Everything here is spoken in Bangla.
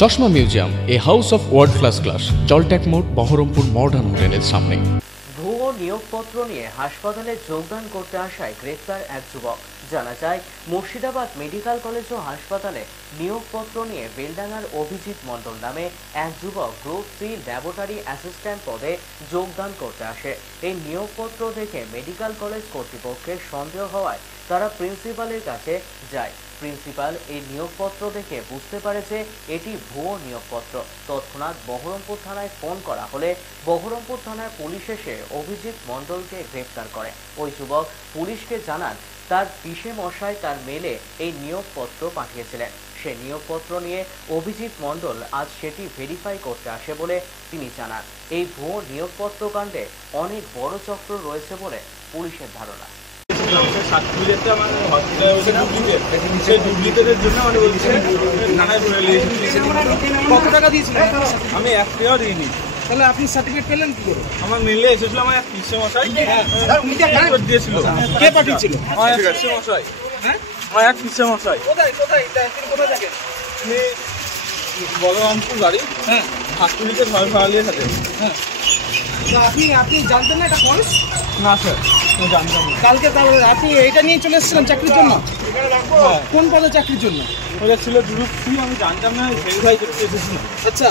চশমা museum, a house of world class, জলট্যাক মোড়, বহরমপুর মডার্ন হোটেলের সামনে। ভুয়ো নিয়োগপত্র নিয়ে হাসপাতালে যোগদান করতে আসায় গ্রেফতার এক যুবক। জানা যায়, মুর্শিদাবাদ মেডিকেল কলেজ ও হাসপাতালে নিয়োগপত্র নিয়ে বেলডাঙ্গার অভিজিৎ মণ্ডল নামে এক যুবক গ্রুপ সি ল্যাবরেটরি অ্যাসিস্ট্যান্ট পদে যোগদান করতে আসে। এই নিয়োগপত্র দেখে মেডিকেল কলেজ কর্তৃপক্ষের সন্দেহ হওয়ায় তারা প্রিন্সিপালের কাছে যায়। প্রিন্সিপাল এই নিয়োগপত্র দেখে বুঝতে পারে যে এটি ভুয়ো নিয়োগপত্র। তৎক্ষণাৎ বহরমপুর থানায় ফোন করা হলে বহরমপুর থানার পুলিশ এসে অভিজিৎ মণ্ডলকে গ্রেফতার করে। ওই যুবক পুলিশকে জানান তার পিসে মশাই তার মেলে এই নিয়োগপত্র পাঠিয়েছিলেন। সে নিয়োগপত্র নিয়ে অভিজিৎ মণ্ডল আজ সেটি ভেরিফাই করতে আসে বলে তিনি জানান। এই ভুয়ো নিয়োগপত্র কাণ্ডে অনেক বড় চক্র রয়েছে বলে পুলিশের ধারণা। কত টাকা দিয়েছিলেন? আমি 1 টাকাও দিইনি। তাহলে আপনি সার্টিফিকেট পেলেন কি করে? আমার মেলে এসেছিল, আমার এক পিসে মশাই দিয়েছিল। কে পাঠিয়েছিল? আমার এক পিসে মশাই। হ্যাঁ, আমার এক পিসে মশাই। কোথায় কোথায় থাকেন? আমি বলরামপুর বাড়ি। হ্যাঁ, হাসপাতালে ফালিয়ে থাকে। হ্যাঁ। তো আপনি জানতেন না এটা কলেজ? না স্যার, আমি জানতাম না। কালকে তাহলে আপনি এইটা নিয়ে চলে এসেছিলেন চাকরির জন্য? হ্যাঁ, কোন পদে চাকরির জন্য? ওটা ছিল গ্রুপ সি, আমি জানতাম না, ভেরিফাই করতে এসেছিলাম। আচ্ছা।